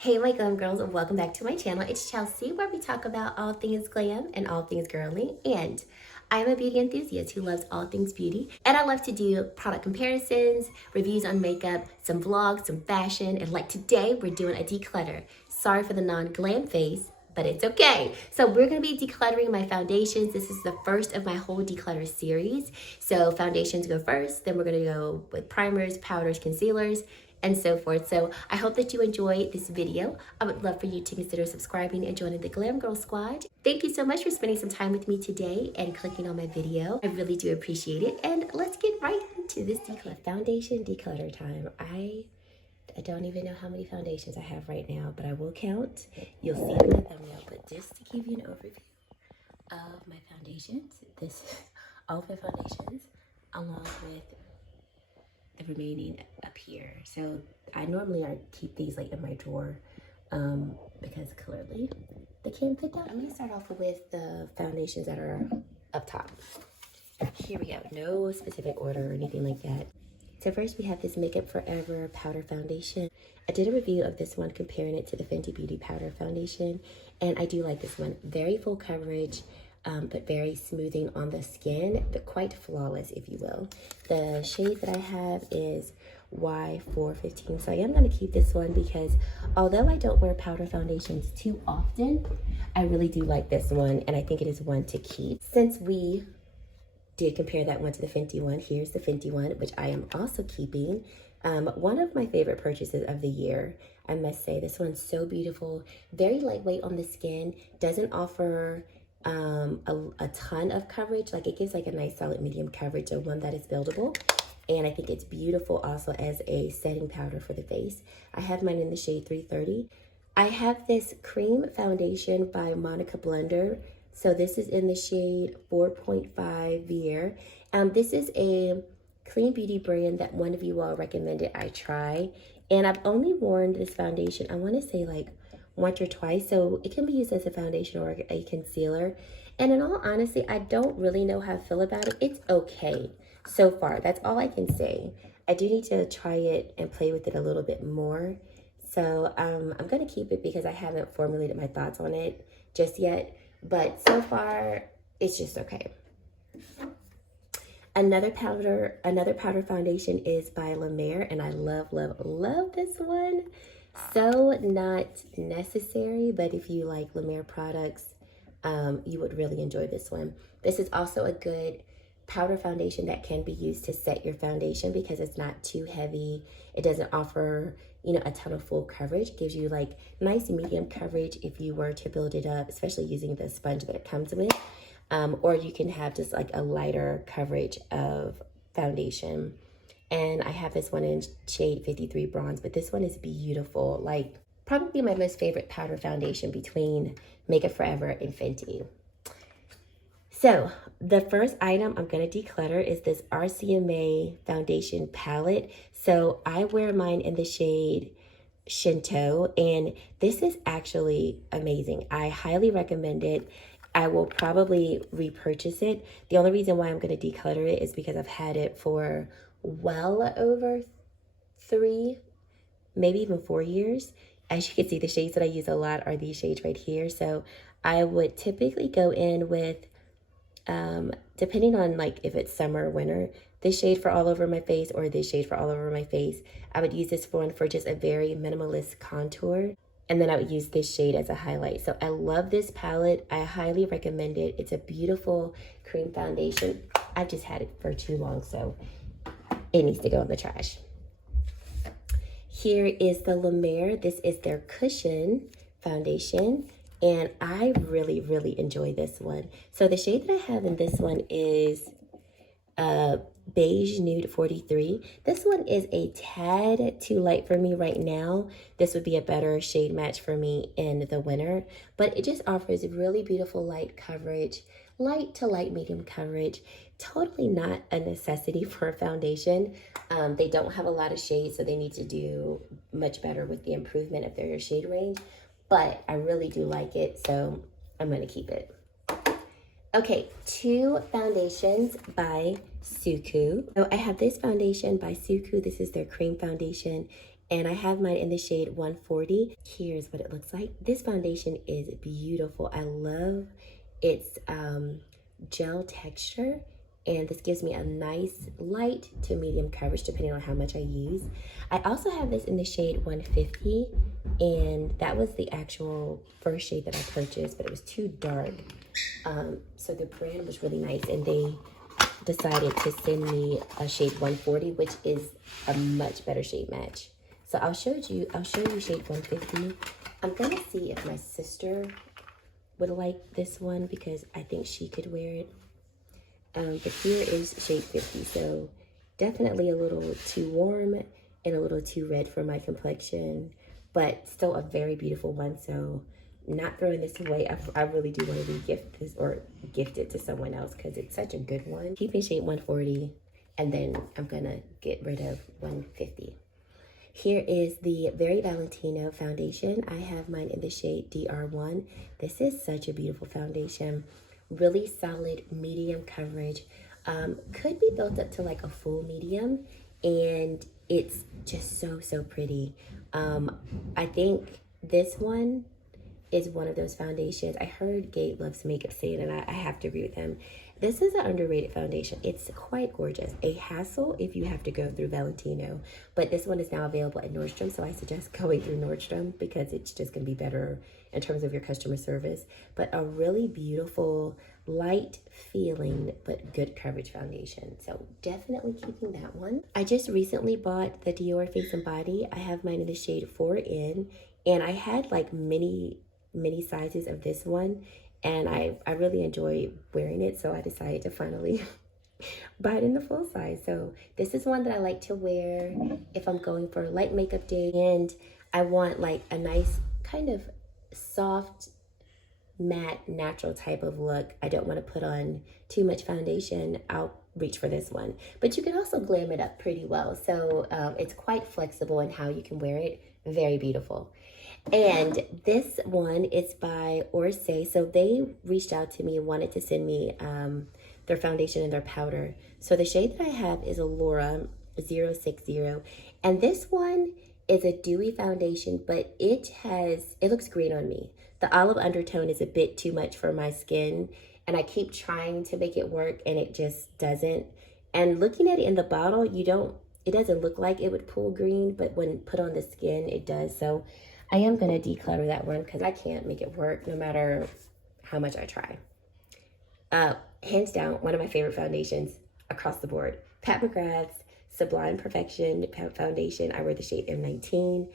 Hey my glam girls, and welcome back to my channel. It's Chelsea, where we talk about all things glam and all things girly. And I'm a beauty enthusiast who loves all things beauty, and I love to do product comparisons, reviews on makeup, some vlogs, some fashion, and like today we're doing a declutter. Sorry for the non-glam face, but it's okay. So we're gonna be decluttering my foundations. This is the first of my whole declutter series. So foundations go first, then we're gonna go with primers, powders, concealers, and so forth. So I hope that you enjoy this video. I would love for you to consider subscribing and joining the Glam Girl Squad. Thank you so much for spending some time with me today and clicking on my video. I really do appreciate it. And let's get right into this foundation declutter time. I don't even know how many foundations I have right now, but I will count. You'll see it in the thumbnail. But just to give you an overview of my foundations, this is all of my foundations along with the remaining up here. So I normally keep these like in my drawer because clearly they can't fit down. I'm gonna start off with the foundations that are up top. Here we go, no specific order or anything like that. So first we have this Makeup Forever powder foundation. I did a review of this one comparing it to the Fenty Beauty powder foundation, and I do like this one. Very full coverage, but very smoothing on the skin, but quite flawless, if you will. The shade that I have is Y415, so I am going to keep this one because although I don't wear powder foundations too often, I really do like this one, and I think it is one to keep. Since we did compare that one to the Fenty one, here's the Fenty one, which I am also keeping. One of my favorite purchases of the year, I must say. This one's so beautiful, very lightweight on the skin, doesn't offer a ton of coverage. Like, it gives like a nice solid medium coverage, or one that is buildable. And I think it's beautiful also as a setting powder for the face. I have mine in the shade 330. I have this cream foundation by Monica Blunder. So this is in the shade 4.5 Veer. This is a clean beauty brand that one of you all recommended I try. And I've only worn this foundation, I want to say like once or twice, so it can be used as a foundation or a concealer. And in all honesty, I don't really know how I feel about it. It's okay so far. That's all I can say. I do need to try it and play with it a little bit more. So I'm going to keep it because I haven't formulated my thoughts on it just yet. But so far, it's just okay. Another powder foundation is by La Mer, and I love this one. So not necessary, but if you like La Mer products, you would really enjoy this one. This is also a good powder foundation that can be used to set your foundation because it's not too heavy. It doesn't offer, you know, a ton of full coverage. It gives you like nice medium coverage if you were to build it up, especially using the sponge that it comes with. Or you can have just like a lighter coverage of foundation. And I have this one in shade 53 Bronze, but this one is beautiful. Like, probably my most favorite powder foundation between Makeup Forever and Fenty. So the first item I'm going to declutter is this Rcma foundation palette. So I wear mine in the shade Shinto, and this is actually amazing. I highly recommend it. I will probably repurchase it. The only reason why I'm going to declutter it is because I've had it for well over 3, maybe even 4 years. As you can see, the shades that I use a lot are these shades right here. So I would typically go in with, depending on like if it's summer or winter, this shade for all over my face or this shade for all over my face. I would use this one for just a very minimalist contour. And then I would use this shade as a highlight. So I love this palette. I highly recommend it. It's a beautiful cream foundation. I've just had it for too long, so it needs to go in the trash. Here is the La Mer. This is their Cushion foundation, and I really enjoy this one. So the shade that I have in this one is Beige Nude 43. This one is a tad too light for me right now. This would be a better shade match for me in the winter, but it just offers really beautiful light coverage, light to light medium coverage. Totally not a necessity for a foundation. They don't have a lot of shades, so they need to do much better with the improvement of their shade range, but I really do like it, so I'm going to keep it. Okay, 2 foundations by Suku. So I have this foundation by Suku. This is their cream foundation, and I have mine in the shade 140. Here's what it looks like. This foundation is beautiful. I love its gel texture, and this gives me a nice light to medium coverage depending on how much I use. I also have this in the shade 150, and that was the actual first shade that I purchased, but it was too dark. So the brand was really nice, and they decided to send me a shade 140, which is a much better shade match. So I'll show you shade 150. I'm gonna see if my sister would like this one because I think she could wear it. But here is shade 50, so definitely a little too warm and a little too red for my complexion, but still a very beautiful one. So not throwing this away. I really do want to re-gift this or gift it to someone else because it's such a good one. Keeping shade 140, and then I'm gonna get rid of 150. Here is the Very Valentino Foundation. I have mine in the shade DR1. This is such a beautiful foundation. Really solid medium coverage. Could be built up to like a full medium, and it's just so pretty. I think this one is one of those foundations. I heard Gabe Loves Makeup say it, and I have to agree with him. This is an underrated foundation. It's quite gorgeous. A hassle if you have to go through Valentino, but this one is now available at Nordstrom, so I suggest going through Nordstrom because it's just gonna be better in terms of your customer service. But a really beautiful, light feeling, but good coverage foundation. So definitely keeping that one. I just recently bought the Dior Face and Body. I have mine in the shade 4N, and I had like many sizes of this one, and I really enjoy wearing it, so I decided to finally buy it in the full size. So this is one that I like to wear if I'm going for a light makeup day and I want like a nice kind of soft matte natural type of look. I don't want to put on too much foundation. I'll reach for this one, but you can also glam it up pretty well. So it's quite flexible in how you can wear it. Very beautiful. And this one is by Orsay. So they reached out to me and wanted to send me their foundation and their powder. So the shade that I have is Allura 060. And this one is a dewy foundation, but it looks green on me. The olive undertone is a bit too much for my skin, and I keep trying to make it work and it just doesn't. And looking at it in the bottle, it doesn't look like it would pull green, but when put on the skin, it does. So I am gonna declutter that one because I can't make it work no matter how much I try. Hands down, one of my favorite foundations across the board. Pat McGrath's Sublime Perfection Foundation. I wear the shade M19.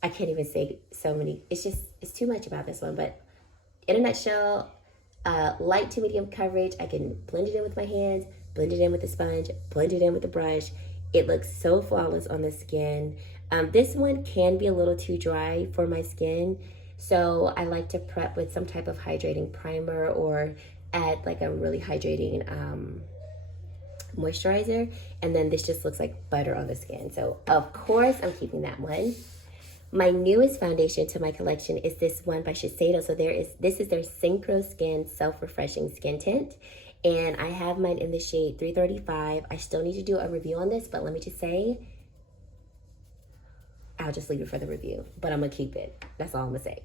I can't even say so many. It's too much about this one, but in a nutshell, light to medium coverage. I can blend it in with my hands, blend it in with the sponge, blend it in with the brush. It looks so flawless on the skin. This one can be a little too dry for my skin, so I like to prep with some type of hydrating primer or add like a really hydrating moisturizer, and then this just looks like butter on the skin. So of course I'm keeping that one. My newest foundation to my collection is this one by Shiseido. So this is their Synchro Skin Self-Refreshing Skin Tint. And I have mine in the shade 335. I still need to do a review on this, but let me just say, I'll just leave it for the review, but I'm gonna keep it. That's all I'm gonna say.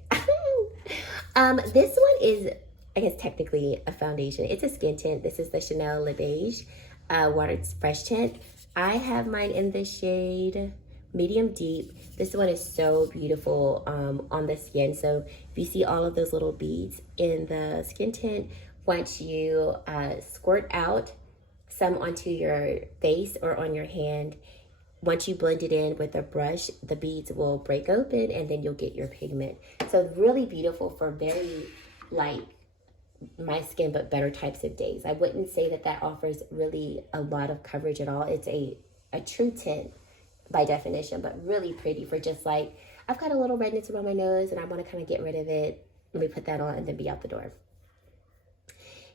This one is, I guess, technically a foundation. It's a skin tint. This is the Chanel Le Beige Water Fresh Tint. I have mine in the shade medium deep. This one is so beautiful on the skin. So if you see all of those little beads in the skin tint, once you squirt out some onto your face or on your hand, once you blend it in with a brush, the beads will break open and then you'll get your pigment. So really beautiful for very like my skin but better types of days. I wouldn't say that offers really a lot of coverage at all. It's a true tint by definition, but really pretty for just like, I've got a little redness around my nose and I want to kind of get rid of it. Let me put that on and then be out the door.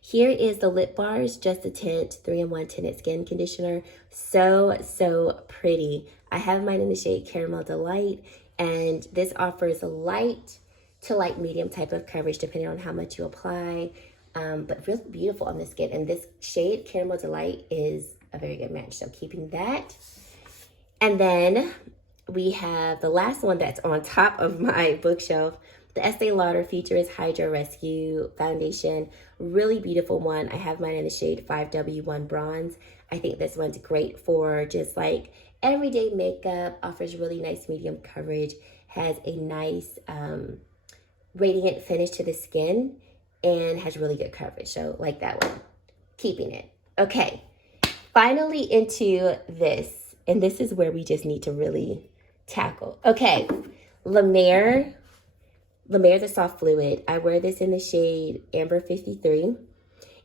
Here is the Lip Bars Just a Tint 3-in-1 Tinted Skin Conditioner. So pretty. I have mine in the shade Caramel Delight, and this offers a light to light medium type of coverage depending on how much you apply, but really beautiful on the skin. And this shade Caramel Delight is a very good match, so keeping that. And then we have the last one that's on top of my bookshelf. The Estee Lauder Futurist Hydra Rescue Foundation. Really beautiful one. I have mine in the shade 5W1 Bronze. I think this one's great for just like everyday makeup. Offers really nice medium coverage. Has a nice radiant finish to the skin. And has really good coverage. So like that one. Keeping it. Okay. Finally into this. And this is where we just need to really tackle. Okay. La Mer. La Mer's a soft fluid. I wear this in the shade Amber 53.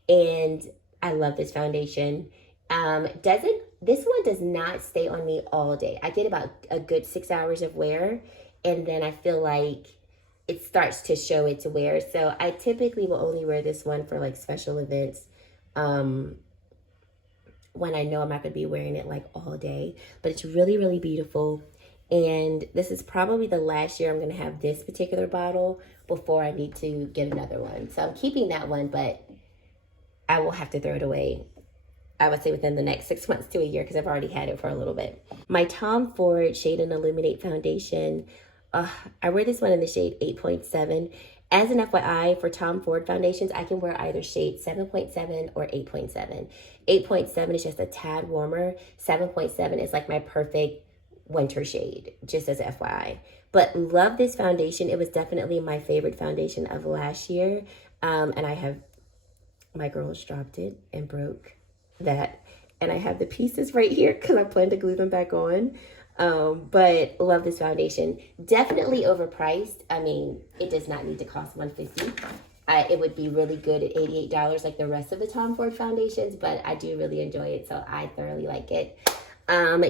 And I love this foundation. This one does not stay on me all day. I get about a good 6 hours of wear. And then I feel like it starts to show its wear. So I typically will only wear this one for like special events. When I know I'm not going to be wearing it like all day. But it's really, really beautiful. And this is probably the last year I'm going to have this particular bottle before I need to get another one. So I'm keeping that one, but I will have to throw it away, I would say within the next 6 months to a year, because I've already had it for a little bit. My Tom Ford Shade and Illuminate Foundation. I wear this one in the shade 8.7. As an FYI, for Tom Ford foundations, I can wear either shade 7.7 or 8.7. 8.7 is just a tad warmer. 7.7 is like my perfect winter shade, just as FYI. But love this foundation. It was definitely my favorite foundation of last year. And I have, my girls dropped it and broke that. And I have the pieces right here because I plan to glue them back on. But love this foundation. Definitely overpriced. I mean, it does not need to cost $150. It would be really good at $88 like the rest of the Tom Ford foundations, but I do really enjoy it, so I thoroughly like it.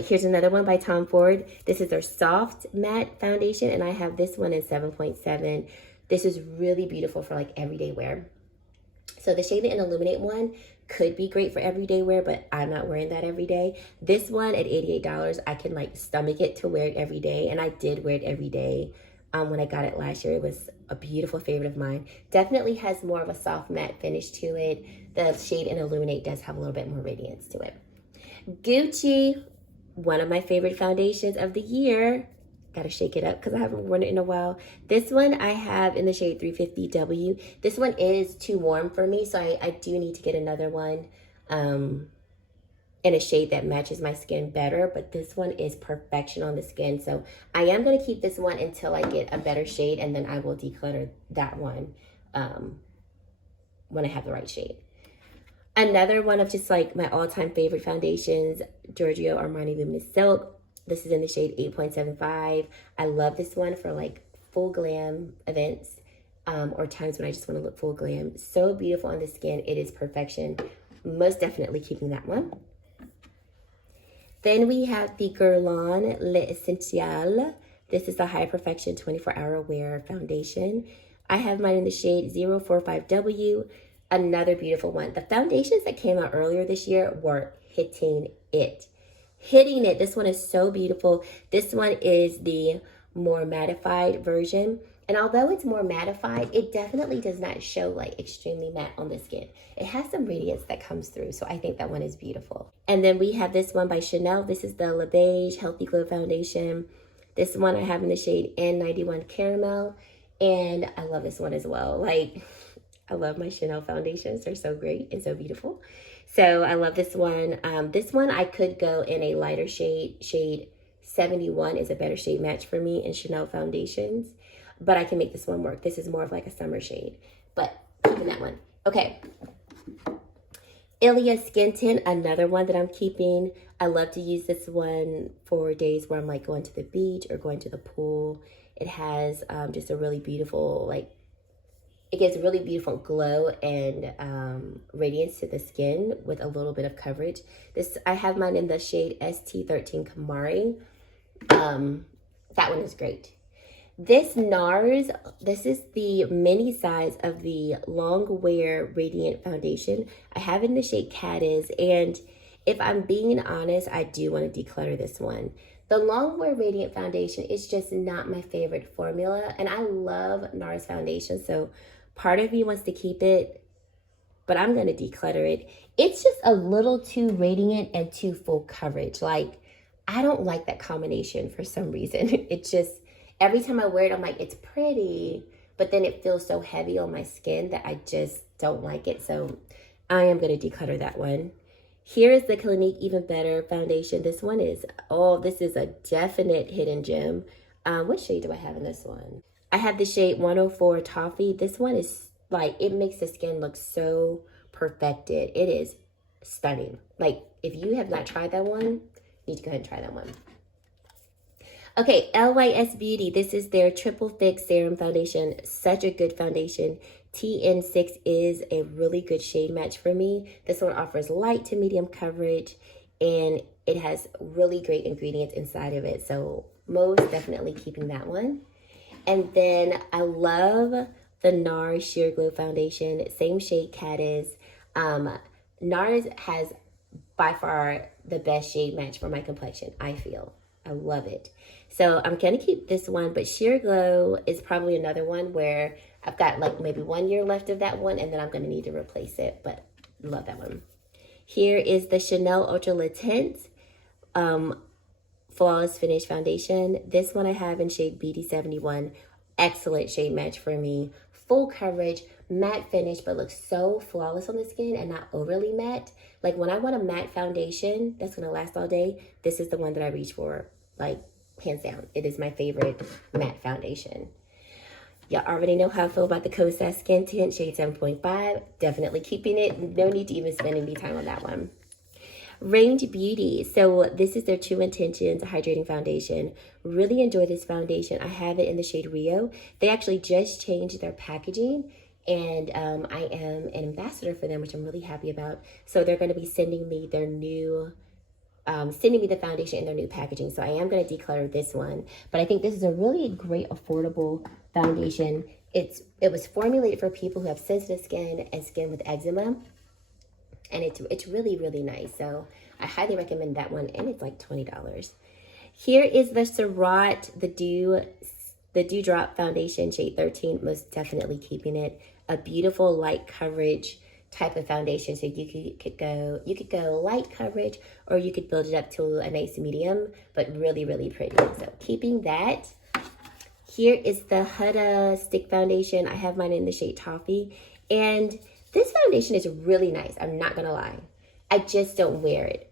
Here's another one by Tom Ford. This is their soft matte foundation, and I have this one in 7.7. This is really beautiful for like everyday wear. So the Shade and Illuminate one could be great for everyday wear, but I'm not wearing that every day. This one at $88, I can like stomach it to wear it every day, and I did wear it every day. When I got it last year, it was a beautiful favorite of mine. Definitely has more of a soft matte finish to it. The Shade and Illuminate does have a little bit more radiance to it. Gucci, one of my favorite foundations of the year. Gotta shake it up because I haven't worn it in a while. This one I have in the shade 350W. This one is too warm for me, so I do need to get another one in a shade that matches my skin better. But this one is perfection on the skin, so I am going to keep this one until I get a better shade, and then I will declutter that one when I have the right shade. Another one of just like my all-time favorite foundations, Giorgio Armani Luminous Silk. This is in the shade 8.75. I love this one for like full glam events or times when I just want to look full glam. So beautiful on the skin. It is perfection. Most definitely keeping that one. Then we have the Guerlain L'Essentiel. This is the High Perfection 24-Hour Wear Foundation. I have mine in the shade 045W. Another beautiful one. The foundations that came out earlier this year were hitting it. Hitting it. This one is so beautiful. This one is the more mattified version. And although it's more mattified, it definitely does not show like extremely matte on the skin. It has some radiance that comes through. So I think that one is beautiful. And then we have this one by Chanel. This is the Beige Healthy Glow Foundation. This one I have in the shade N91 Caramel. And I love this one as well. Like, I love my Chanel foundations. They're so great and so beautiful. So I love this one. This one I could go in a lighter shade. Shade 71 is a better shade match for me in Chanel foundations. But I can make this one work. This is more of like a summer shade. But keeping that one. Okay. Ilia Skin Tint, another one that I'm keeping. I love to use this one for days where I'm like going to the beach or going to the pool. It has just a really beautiful, like, it gives a really beautiful glow and radiance to the skin with a little bit of coverage. This, I have mine in the shade ST13 Kamari. That one is great. This NARS, this is the mini size of the Long Wear Radiant Foundation. I have it in the shade Cadiz, and if I'm being honest, I do want to declutter this one. The Long Wear Radiant Foundation is just not my favorite formula, and I love NARS foundation, so part of me wants to keep it, but I'm going to declutter it. It's just a little too radiant and too full coverage. Like, I don't like that combination for some reason. It just, every time I wear it, I'm like, it's pretty, but then it feels so heavy on my skin that I just don't like it. So I am going to declutter that one. Here is the Clinique Even Better foundation. This one is, oh, this is a definite hidden gem. What shade do I have in this one? I have the shade 104 Toffee. This one is like, it makes the skin look so perfected. It is stunning. Like, if you have not tried that one, you need to go ahead and try that one. Okay, LYS Beauty. This is their Triple Fix Serum Foundation. Such a good foundation. TN6 is a really good shade match for me. This one offers light to medium coverage, and it has really great ingredients inside of it. So most definitely keeping that one. And then I love the NARS Sheer Glow Foundation. Same shade Cat is. NARS has by far the best shade match for my complexion, I feel. I love it. So I'm going to keep this one, but Sheer Glow is probably another one where I've got like maybe 1 year left of that one, and then I'm going to need to replace it, but love that one. Here is the Chanel Ultra Le Tint Flawless Finish Foundation. This one I have in shade BD71. Excellent shade match for me. Full coverage, matte finish, but looks so flawless on the skin and not overly matte. Like when I want a matte foundation that's going to last all day, this is the one that I reach for, like hands down. It is my favorite matte foundation. Y'all already know how I feel about the Kosas Skin Tint shade 7.5. Definitely keeping it. No need to even spend any time on that one. Range Beauty. So this is their True Intentions Hydrating Foundation. Really enjoy this foundation. I have it in the shade Rio. They actually just changed their packaging, and I am an ambassador for them, which I'm really happy about. So they're going to be sending me their new sending me the foundation in their new packaging. So I am going to declutter this one, but I think this is a really great affordable foundation. It was formulated for people who have sensitive skin and skin with eczema, and it's really, really nice. So I highly recommend that one, and it's like $20. Here is the Surratt, the Dewdrop Foundation shade 13. Most definitely keeping it. A beautiful light coverage type of foundation. So you could go light coverage, or you could build it up to a nice medium, but really, really pretty. So keeping that. Here is the Huda Stick Foundation. I have mine in the shade Toffee, and this foundation is really nice. I'm not gonna lie. I just don't wear it.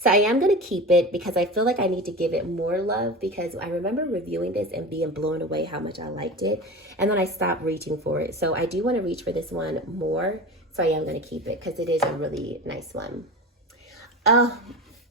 So I am going to keep it because I feel like I need to give it more love, because I remember reviewing this and being blown away how much I liked it. And then I stopped reaching for it. So I do want to reach for this one more. So I am going to keep it because it is a really nice one. Oh,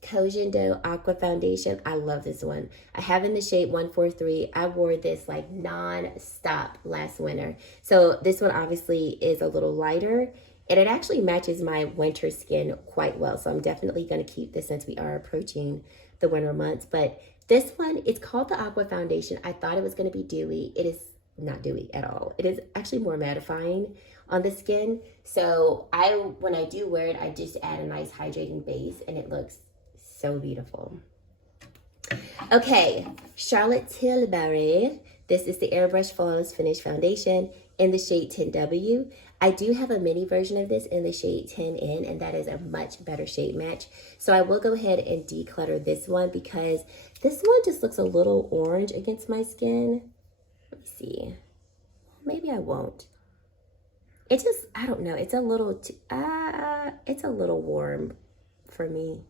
Kojando Aqua Foundation. I love this one. I have in the shade 143. I wore this like non-stop last winter. So this one obviously is a little lighter, and it actually matches my winter skin quite well. So I'm definitely going to keep this since we are approaching the winter months. But this one, it's called the Aqua Foundation. I thought it was going to be dewy. It is not dewy at all. It is actually more mattifying on the skin. So when I do wear it, I just add a nice hydrating base, and it looks so beautiful. Okay, Charlotte Tilbury. This is the Airbrush Flawless Finish Foundation in the shade 10W. I do have a mini version of this in the shade 10N, and that is a much better shade match. So I will go ahead and declutter this one because this one just looks a little orange against my skin. Let me see. Maybe I won't. It just, I don't know. It's a little, it's a little warm for me.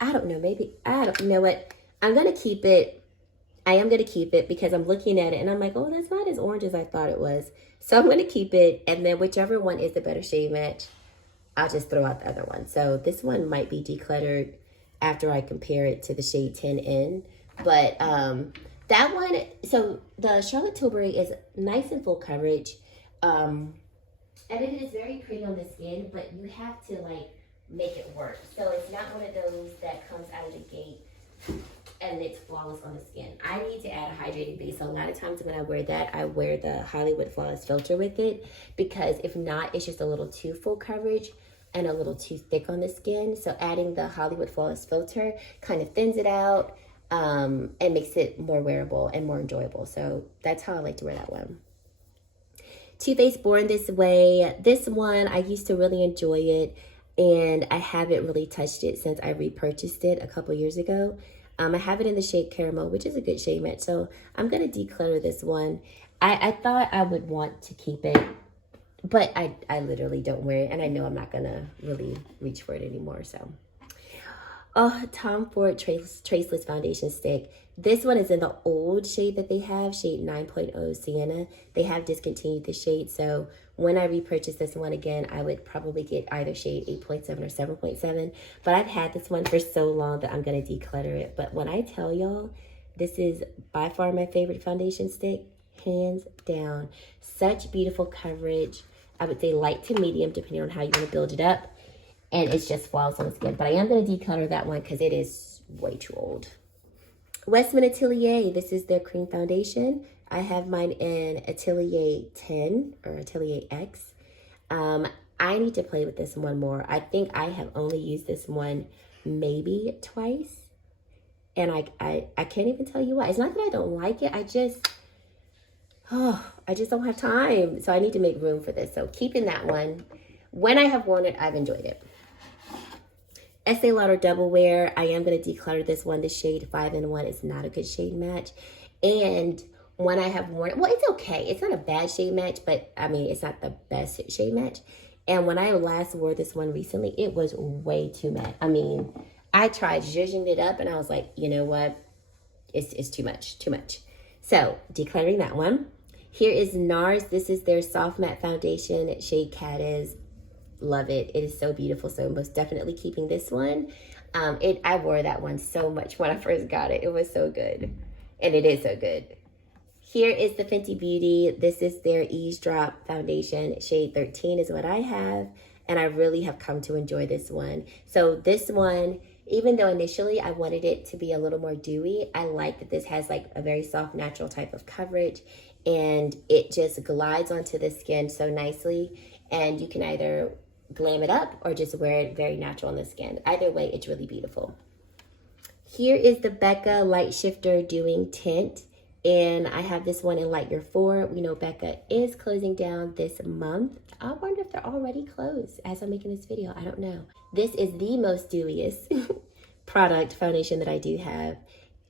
I don't know. Maybe, I don't know what. I'm going to keep it. I am going to keep it because I'm looking at it and I'm like, oh, that's not as orange as I thought it was. So I'm going to keep it. And then whichever one is the better shade match, I'll just throw out the other one. So this one might be decluttered after I compare it to the shade 10N. But that one, so the Charlotte Tilbury is nice and full coverage. And it is very pretty on the skin, but you have to like make it work. So it's not one of those that comes out of the gate and it's flawless on the skin. I need to add a hydrating base. So a lot of times when I wear that, I wear the Hollywood Flawless filter with it, because if not, it's just a little too full coverage and a little too thick on the skin. So adding the Hollywood Flawless filter kind of thins it out and makes it more wearable and more enjoyable. So that's how I like to wear that one. Too Faced Born This Way. This one, I used to really enjoy it. and I haven't really touched it since I repurchased it a couple years ago. I have it in the shade Caramel, which is a good shade match, so I'm going to declutter this one. I thought I would want to keep it, but I literally don't wear it, and I know I'm not going to really reach for it anymore, so. Oh, Tom Ford Traceless Foundation Stick. This one is in the old shade that they have, shade 9.0 Sienna. They have discontinued the shade, so when I repurchase this one again, I would probably get either shade 8.7 or 7.7. But I've had this one for so long that I'm going to declutter it. But when I tell y'all, this is by far my favorite foundation stick, hands down. Such beautiful coverage. I would say light to medium, depending on how you want to build it up. And it's just flawless on the skin. But I am going to declutter that one because it is way too old. Westman Atelier. This is their cream foundation. I have mine in Atelier 10 or Atelier X. I need to play with this one more. I think I have only used this one maybe twice. And I can't even tell you why. It's not that I don't like it. I just don't have time. So I need to make room for this. So keeping that one. When I have worn it, I've enjoyed it. Estee Lauder Double Wear. I am going to declutter this one. The shade 5-in-1 is not a good shade match. And when I have worn it, well, it's okay. It's not a bad shade match, but I mean, it's not the best shade match. And when I last wore this one recently, it was way too matte. I mean, I tried zhuzhing it up and I was like, you know what? It's too much. So decluttering that one. Here is NARS. This is their soft matte foundation, shade Cadiz. Love it. It is so beautiful. So most definitely keeping this one. I wore that one so much when I first got it. It was so good. And it is so good. Here is the Fenty Beauty. This is their Eavesdrop foundation. Shade 13 is what I have. And I really have come to enjoy this one. So this one, even though initially I wanted it to be a little more dewy, I like that this has like a very soft, natural type of coverage. And it just glides onto the skin so nicely. And you can either glam it up or just wear it very natural on the skin. Either way, it's really beautiful. Here is the Becca Light Shifter Doing Tint. And I have this one in Light Year 4. We know Becca is closing down this month. I wonder if they're already closed as I'm making this video. I don't know. This is the most dewiest product foundation that I do have.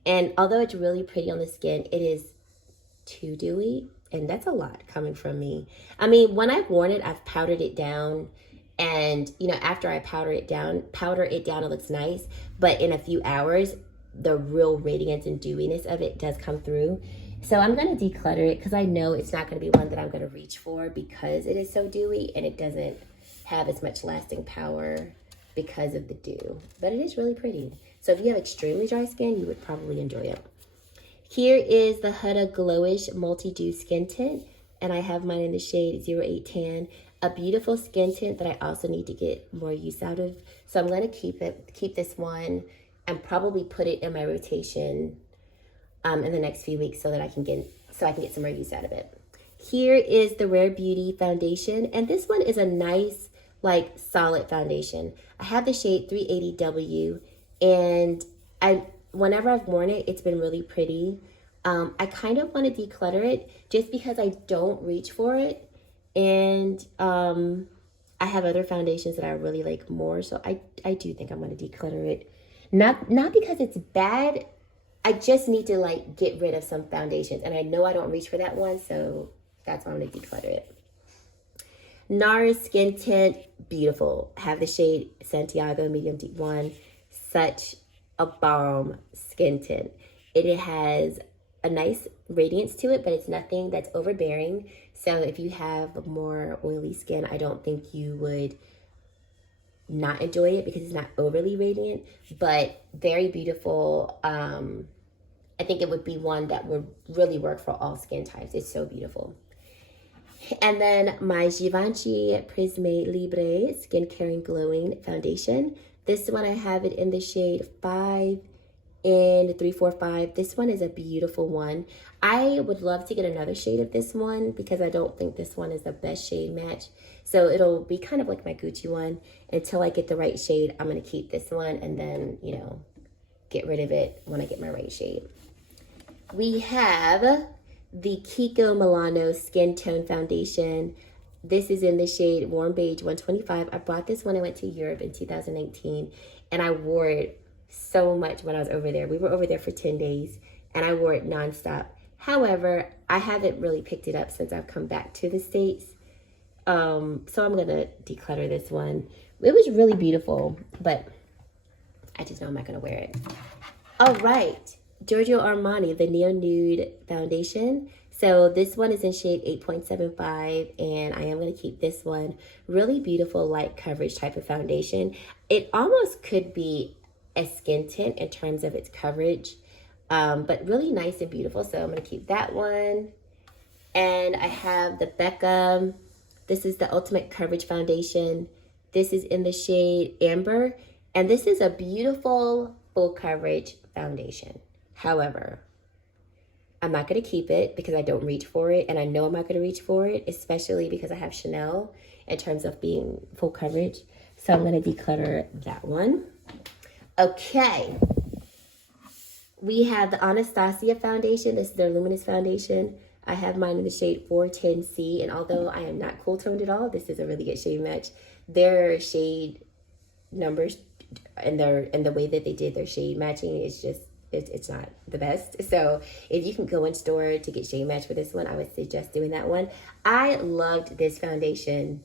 And although it's really pretty on the skin, it is too dewy. And that's a lot coming from me. I mean, when I've worn it, I've powdered it down. And, you know, after I powder it down, it looks nice. But in a few hours, the real radiance and dewiness of it does come through. So I'm going to declutter it because I know it's not going to be one that I'm going to reach for because it is so dewy and it doesn't have as much lasting power because of the dew. But it is really pretty. So if you have extremely dry skin, you would probably enjoy it. Here is the Huda Glowish Multi-Dew Skin Tint. And I have mine in the shade 08 Tan. A beautiful skin tint that I also need to get more use out of. So I'm going to keep this one and probably put it in my rotation in the next few weeks so that I can get some more use out of it. Here is the Rare Beauty foundation, and this one is a nice like solid foundation. I have the shade 380W, and whenever I've worn it, it's been really pretty. I kind of want to declutter it just because I don't reach for it. And I have other foundations that I really like more. So I do think I'm going to declutter it. Not because it's bad. I just need to like get rid of some foundations. And I know I don't reach for that one. So that's why I'm going to declutter it. NARS Skin Tint. Beautiful. Have the shade Santiago Medium Deep 1. Such a balm skin tint. It has a nice radiance to it, but it's nothing that's overbearing. So if you have more oily skin, I don't think you would not enjoy it because it's not overly radiant, but very beautiful. I think it would be one that would really work for all skin types. It's so beautiful. And then my Givenchy Prisme Libre Skin Caring Glowing Foundation. This one I have it in the shade 5 and 345. This one is a beautiful one. I would love to get another shade of this one because I don't think this one is the best shade match. So it'll be kind of like my Gucci one. Until I get the right shade, I'm going to keep this one and then, you know, get rid of it when I get my right shade. We have the Kiko Milano Skin Tone Foundation. This is in the shade Warm Beige 125. I bought this when I went to Europe in 2019, and I wore it so much when I was over there. We were over there for 10 days, and I wore it nonstop. However, I haven't really picked it up since I've come back to the States. So I'm going to declutter this one. It was really beautiful, but I just know I'm not going to wear it. All right. Giorgio Armani, the Neo Nude Foundation. So this one is in shade 8.75, and I am going to keep this one. Really beautiful light coverage type of foundation. It almost could be a skin tint in terms of its coverage, but really nice and beautiful. So I'm going to keep that one. And I have the Becca. This is the Ultimate Coverage Foundation. This is in the shade Amber, and this is a beautiful full coverage foundation. However, I'm not going to keep it because I don't reach for it, and I know I'm not going to reach for it, especially because I have Chanel in terms of being full coverage. So I'm going to declutter that one. Okay. We have the Anastasia Foundation. This is their Luminous Foundation. I have mine in the shade 410C, and although I am not cool toned at all, this is a really good shade match. Their shade numbers and the way that they did their shade matching is just, it's not the best. So if you can go in store to get shade match for this one, I would suggest doing that one. I loved this foundation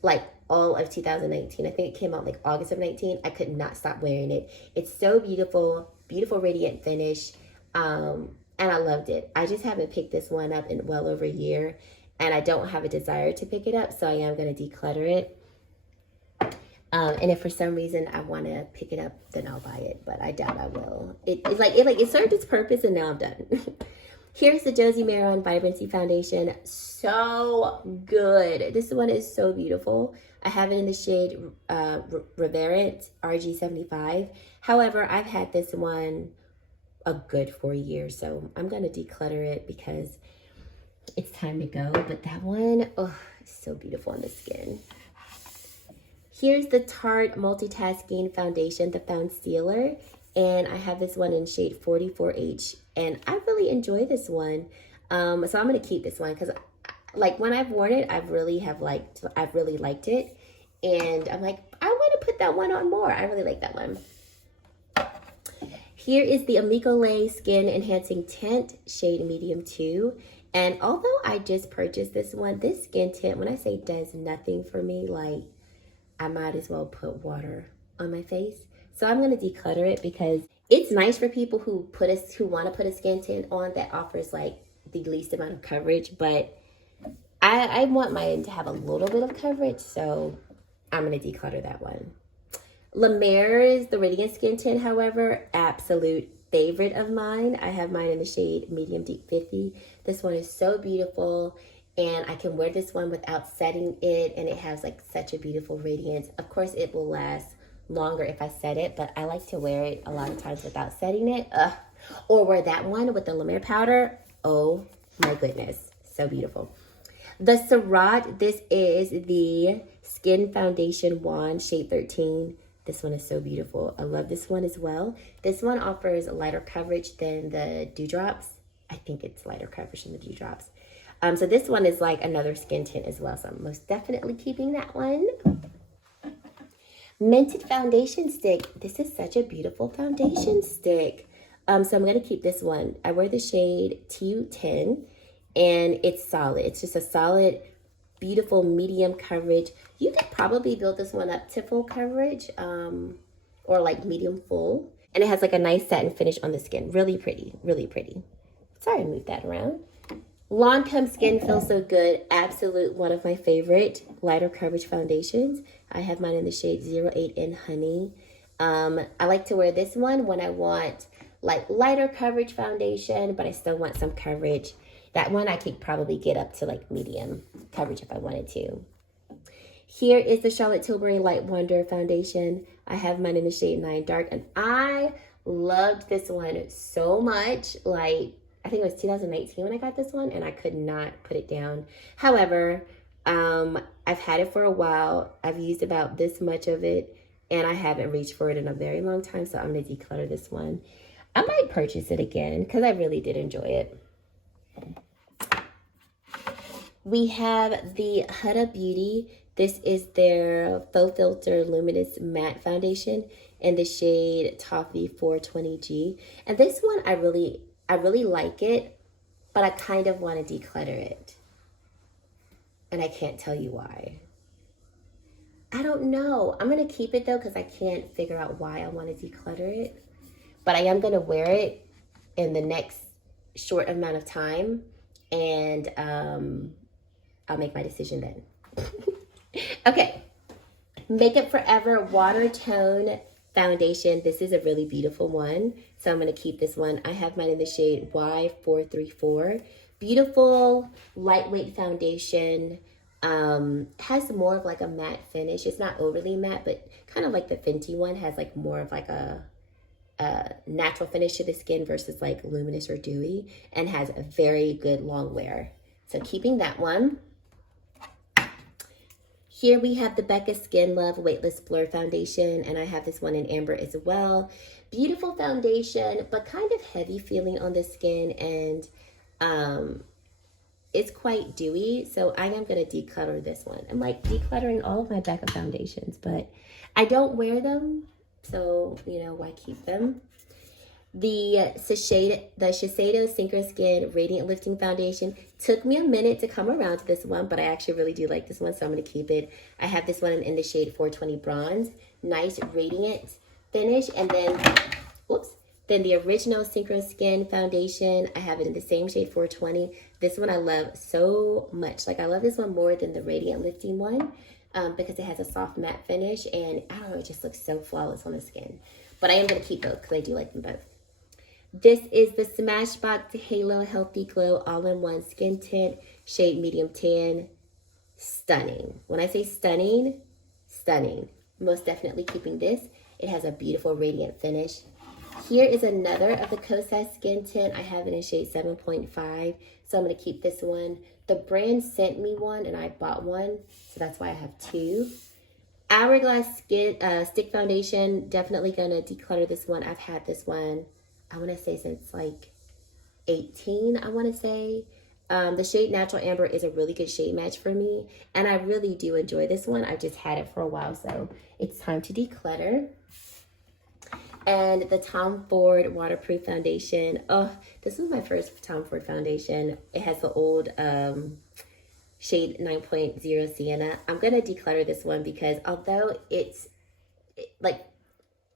like all of 2019. I think it came out like August of 19. I could not stop wearing it. It's so beautiful, beautiful radiant finish. And I loved it. I just haven't picked this one up in well over a year, and I don't have a desire to pick it up, so I am going to declutter it. And if for some reason I want to pick it up, then I'll buy it, but I doubt I will. It served its purpose, and now I'm done. Here's the Josie Maran Vibrancy Foundation. So good. This one is so beautiful. I have it in the shade Reverent RG75. However, I've had this one a good 4 years, so I'm going to declutter it because it's time to go. But that one, oh, it's so beautiful on the skin. Here's the Tarte Multitasking Foundation, the Found Stealer, and I have this one in shade 44H, and I really enjoy this one. So I'm going to keep this one because, like, when I've worn it, I've really liked it, and I'm like, I want to put that one on more. I really like that one. Here is the Amico Lay Skin Enhancing Tint, shade Medium 2. And although I just purchased this one, this skin tint, when I say does nothing for me, like, I might as well put water on my face. So I'm going to declutter it because it's nice for people who want to put a skin tint on that offers, like, the least amount of coverage. But I want mine to have a little bit of coverage, so I'm going to declutter that one. La Mer's The Radiant Skin Tint, however, absolute favorite of mine. I have mine in the shade Medium Deep 50. This one is so beautiful, and I can wear this one without setting it, and it has like such a beautiful radiance. Of course, it will last longer if I set it, but I like to wear it a lot of times without setting it. Or wear that one with the La Mer powder. Oh my goodness, so beautiful. The Surratt, this is the Skin Foundation Wand, shade 13. This one is so beautiful. I love this one as well. This one offers lighter coverage than the Dewdrops. I think it's lighter coverage than the Dewdrops. So this one is like another skin tint as well. So I'm most definitely keeping that one. Mented Foundation Stick. This is such a beautiful foundation stick. So I'm going to keep this one. I wear the shade TU10, and it's solid. It's just a solid, beautiful medium coverage. You could probably build this one up to full coverage, or like medium full. And it has like a nice satin finish on the skin. Really pretty, really pretty. Sorry, I moved that around. Lancome Skin Feels So Good. Absolute one of my favorite lighter coverage foundations. I have mine in the shade 08 in Honey. I like to wear this one when I want like lighter coverage foundation, but I still want some coverage. That one I could probably get up to like medium coverage if I wanted to. Here is the Charlotte Tilbury Light Wonder Foundation. I have mine in the shade 9 Dark, and I loved this one so much. Like, I think it was 2019 when I got this one, and I could not put it down. However, I've had it for a while. I've used about this much of it, and I haven't reached for it in a very long time, so I'm going to declutter this one. I might purchase it again because I really did enjoy it. We have the Huda Beauty. This is their Faux Filter Luminous Matte Foundation in the shade Toffee 420G. And this one, I really like it, but I kind of want to declutter it. And I can't tell you why. I don't know. I'm going to keep it though because I can't figure out why I want to declutter it. But I am going to wear it in the next short amount of time. And I'll make my decision then. Okay. Makeup Forever Water Tone Foundation. This is a really beautiful one. So I'm going to keep this one. I have mine in the shade Y434. Beautiful, lightweight foundation. Has more of like a matte finish. It's not overly matte, but kind of like the Fenty one has like more of like a natural finish to the skin versus like luminous or dewy, and has a very good long wear. So keeping that one. Here we have the Becca Skin Love Weightless Blur Foundation, and I have this one in amber as well. Beautiful foundation, but kind of heavy feeling on the skin, and it's quite dewy, so I am going to declutter this one. I'm like decluttering all of my Becca foundations, but I don't wear them, so, you know, why keep them? The Shiseido Synchro Skin Radiant Lifting Foundation. Took me a minute to come around to this one, but I actually really do like this one, so I'm going to keep it. I have this one in the shade 420 Bronze. Nice radiant finish. And then, then the original Synchro Skin Foundation. I have it in the same shade 420. This one I love so much. Like, I love this one more than the Radiant Lifting one because it has a soft matte finish. And I don't know, it just looks so flawless on the skin. But I am going to keep both because I do like them both. This is the Smashbox Halo Healthy Glow All-in-One Skin Tint, shade Medium Tan. Stunning. When I say stunning, stunning. Most definitely keeping this. It has a beautiful radiant finish. Here is another of the Kosas Skin Tint. I have it in shade 7.5, so I'm going to keep this one. The brand sent me one, and I bought one, so that's why I have two. Hourglass Stick Foundation. Definitely going to declutter this one. I've had this one, I want to say since like 18, I want to say. The shade Natural Amber is a really good shade match for me, and I really do enjoy this one. I've just had it for a while, so it's time to declutter. And the Tom Ford Waterproof Foundation. Oh, this was my first Tom Ford foundation. It has the old shade 9.0 Sienna. I'm going to declutter this one because although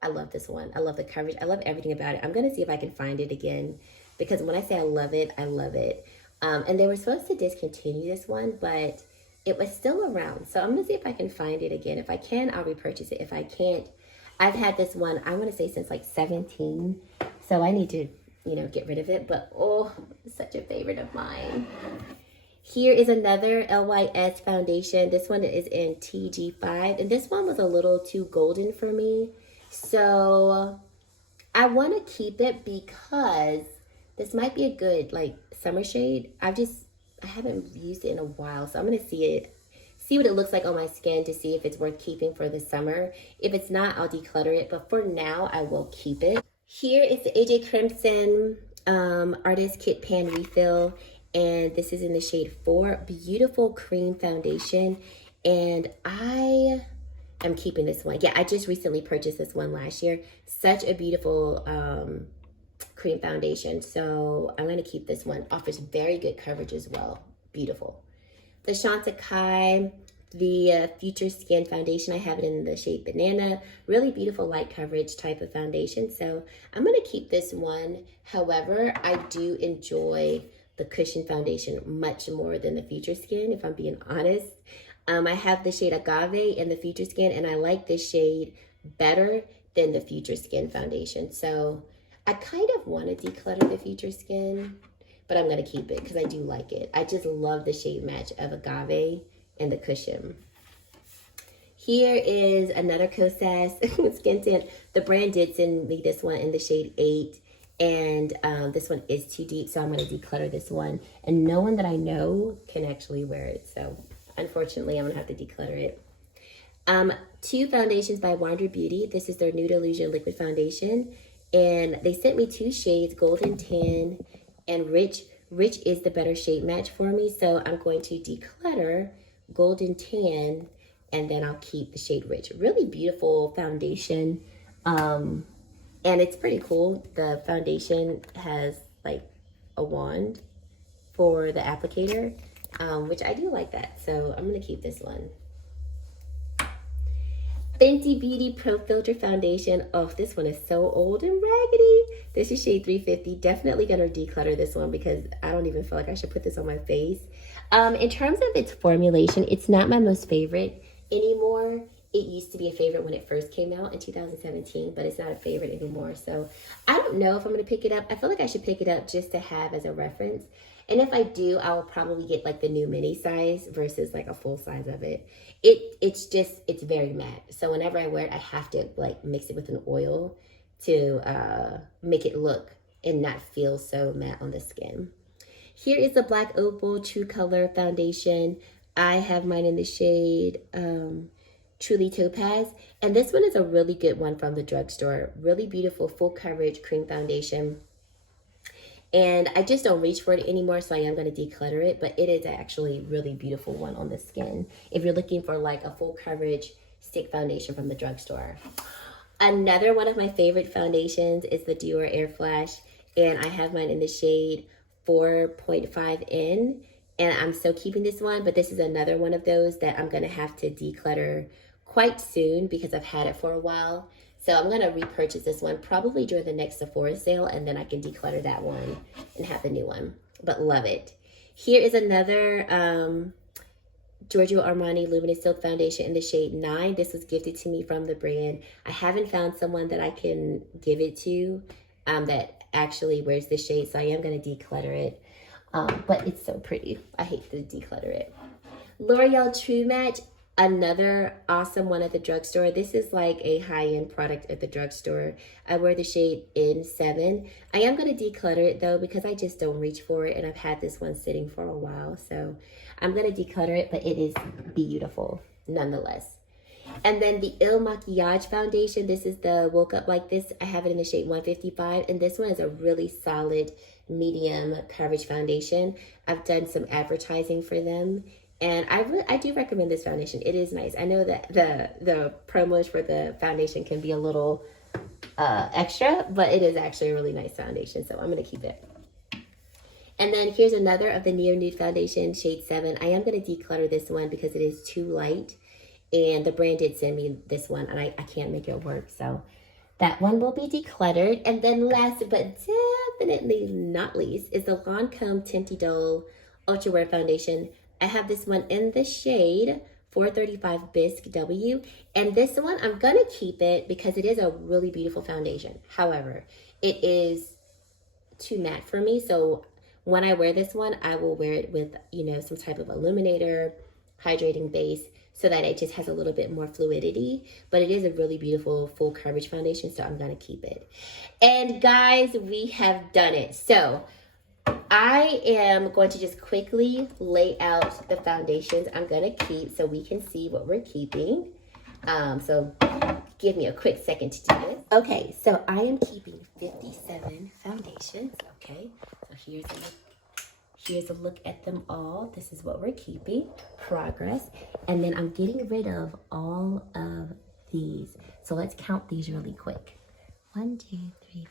I love this one. I love the coverage. I love everything about it. I'm going to see if I can find it again because when I say I love it, I love it. And they were supposed to discontinue this one, but it was still around. So I'm going to see if I can find it again. If I can, I'll repurchase it. If I can't, I've had this one, I want to say since like 17. So I need to, get rid of it. But oh, it's such a favorite of mine. Here is another LYS foundation. This one is in TG5. And this one was a little too golden for me. So I want to keep it because this might be a good summer shade. I haven't used it in a while. So I'm going to see what it looks like on my skin to see if it's worth keeping for the summer. If it's not, I'll declutter it. But for now, I will keep it. Here is the AJ Crimson Artist Kit Pan Refill. And this is in the shade 4. Beautiful cream foundation. And I am keeping this one. Yeah, I just recently purchased this one last year. Such a beautiful cream foundation. So I'm going to keep this one. Offers very good coverage as well. Beautiful. The Chantecaille, the Future Skin Foundation. I have it in the shade Banana. Really beautiful light coverage type of foundation. So I'm going to keep this one. However, I do enjoy the Cushion Foundation much more than the Future Skin, if I'm being honest. I have the shade Agave in the Future Skin, and I like this shade better than the Future Skin Foundation. So I kind of want to declutter the Future Skin, but I'm going to keep it because I do like it. I just love the shade match of Agave and the Cushion. Here is another Kosas Skin Tint. The brand did send me this one in the shade 8. And this one is too deep, so I'm going to declutter this one. And no one that I know can actually wear it. So, unfortunately, I'm going to have to declutter it. Two foundations by Wander Beauty. This is their Nude Illusion Liquid Foundation. And they sent me two shades, Golden Tan and Rich Rich is the better shade match for me, so I'm going to declutter Golden Tan, and then I'll keep the shade Rich. Really beautiful foundation, and it's pretty cool. The foundation has like a wand for the applicator, which I do like that, so I'm gonna keep this one. Fenty Beauty Pro Filter Foundation. Oh, this one is so old and raggedy. This is shade 350. Definitely gonna declutter this one because I don't even feel like I should put this on my face. In terms of its formulation, it's not my most favorite anymore. It used to be a favorite when it first came out in 2017, but it's not a favorite anymore. So I don't know if I'm gonna pick it up. I feel like I should pick it up just to have as a reference. And if I do, I will probably get like the new mini size versus like a full size of it. It's very matte. So whenever I wear it, I have to like mix it with an oil to make it look and not feel so matte on the skin. Here is the Black Opal True Color Foundation. I have mine in the shade Truly Topaz. And this one is a really good one from the drugstore. Really beautiful full coverage cream foundation. And I just don't reach for it anymore, so I am going to declutter it. But it is actually a really beautiful one on the skin if you're looking for like a full coverage stick foundation from the drugstore. Another one of my favorite foundations is the Dior Air Flash. And I have mine in the shade 4.5N. And I'm still keeping this one. But this is another one of those that I'm going to have to declutter quite soon because I've had it for a while. So I'm going to repurchase this one probably during the next Sephora sale, and then I can declutter that one and have the new one. But love it. Here is another Giorgio Armani Luminous Silk Foundation in the shade 9. This was gifted to me from the brand. I haven't found someone that I can give it to that actually wears this shade, so I am going to declutter it. But it's so pretty. I hate to declutter it. L'Oreal True Match. Another awesome one at the drugstore. This is like a high-end product at the drugstore. I wear the shade N7. I am going to declutter it though because I just don't reach for it, and I've had this one sitting for a while. So I'm going to declutter it, but it is beautiful nonetheless. And then the Il Makiage Foundation. This is the Woke Up Like This. I have it in the shade 155, and this one is a really solid medium coverage foundation. I've done some advertising for them. And I do recommend this foundation. It is nice. I know that the promos for the foundation can be a little extra, but it is actually a really nice foundation. So I'm going to keep it. And then here's another of the Neo Nude Foundation, shade 7. I am going to declutter this one because it is too light. And the brand did send me this one, and I can't make it work. So that one will be decluttered. And then last but definitely not least is the Lancome Tinty Dull Ultra Wear Foundation. I have this one in the shade 435 Bisque W. And this one, I'm going to keep it because it is a really beautiful foundation. However, it is too matte for me. So when I wear this one, I will wear it with, some type of illuminator, hydrating base, so that it just has a little bit more fluidity. But it is a really beautiful full coverage foundation, so I'm going to keep it. And guys, we have done it. So I am going to just quickly lay out the foundations I'm going to keep so we can see what we're keeping. So give me a quick second to do this. Okay, so I am keeping 57 foundations. Okay, so here's a look at them all. This is what we're keeping. Progress. And then I'm getting rid of all of these. So let's count these really quick. 1, 2, 3, 4,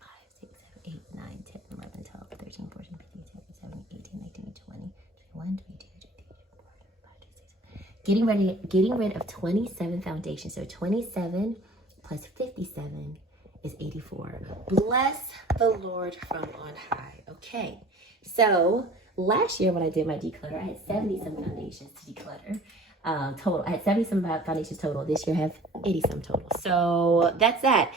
5, 6, 7, 8, 9, 10, 11, 12, 13, 14, 15, 16, 17, 18, 19, 20, 21, 22, 23, 24, 25, 26. Getting rid of 27 foundations. So 27 plus 57 is 84. Bless the Lord from on high. Okay. So last year when I did my declutter, I had 70-some foundations to declutter. Total. I had 70-some foundations total. This year I have 80-some total. So that's that.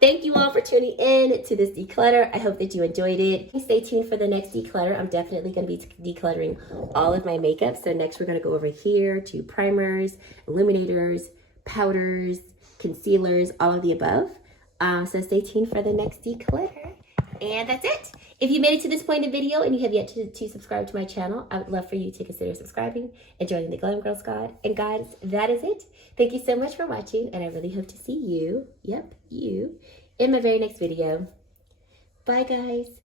Thank you all for tuning in to this declutter. I hope that you enjoyed it. Stay tuned for the next declutter. I'm definitely going to be decluttering all of my makeup. So next we're going to go over here to primers, illuminators, powders, concealers, all of the above. So stay tuned for the next declutter. And that's it. If you made it to this point in the video and you have yet to subscribe to my channel, I would love for you to consider subscribing and joining the Glam Girls Squad. And guys, that is it. Thank you so much for watching, and I really hope to see you, you, in my very next video. Bye, guys.